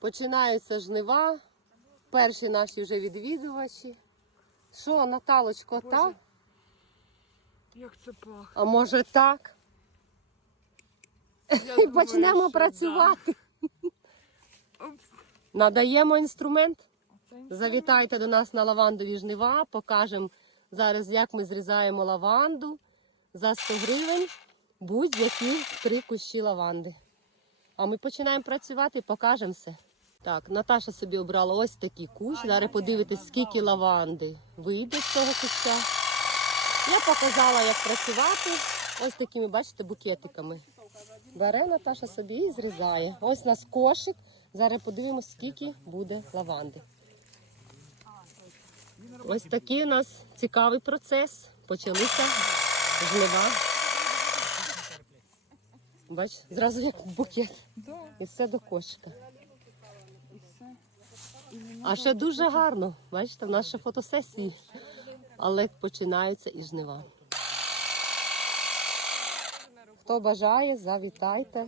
Починаються жнива. Перші наші вже відвідувачі. Що, Наталочко, Боже. так? Як це пахне. А може так? Я І думаю, почнемо що працювати. да. Надаємо інструмент. Оце Завітайте до нас на лавандові жнива, покажемо зараз, як ми зрізаємо лаванду за 100 гривень, будь-які три кущі лаванди. А ми починаємо працювати і покажемо все. Так, Наташа собі обрала ось такий кущ. Зараз подивитесь, скільки лаванди вийде з цього куща. Я показала, як працювати ось такими, бачите, букетиками. Бере Наташа собі і зрізає. Ось у нас кошик. Зараз подивимося, скільки буде лаванди. Ось такий у нас цікавий процес. Почалися жнива. Бач, зразу як букет. І все до кошика. А ще дуже гарно. Бачите, в нас ще фотосесії. Але починаються і жнива. Хто бажає, завітайте.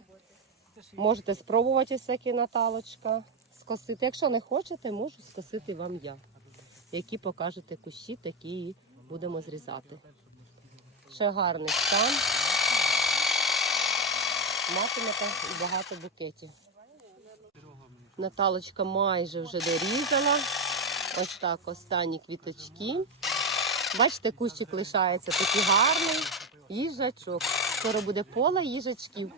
Можете спробувати всякі Наталочка скосити. Якщо не хочете, можу скосити вам я. Які покажете кущі, такі будемо зрізати. Ще гарний стан. Матимете і багато букетів. Наталочка майже вже дорізала. Ось так останні квіточки. Бачите, кущик лишається такий гарний. Їжачок. Скоро буде поле їжачків.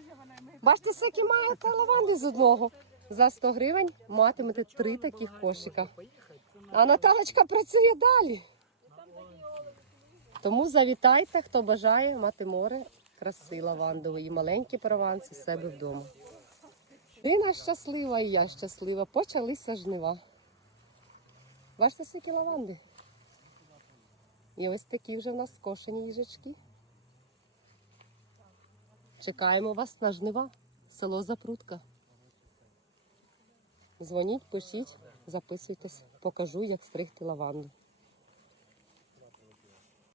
Бачите, скільки маєте лаванди з одного. За 100 гривень матимете три таких кошика. А Наталочка працює далі. Тому завітайте, хто бажає мати море краси лавандової, маленькі прованці в себе вдома. Ірина щаслива і я щаслива. Почалися жнива. Бачите, скільки лаванди? І ось такі вже в нас скошені їжачки. Чекаємо вас на жнива, село Запрутка. Дзвоніть, пишіть, записуйтесь, покажу, як стригти лаванду.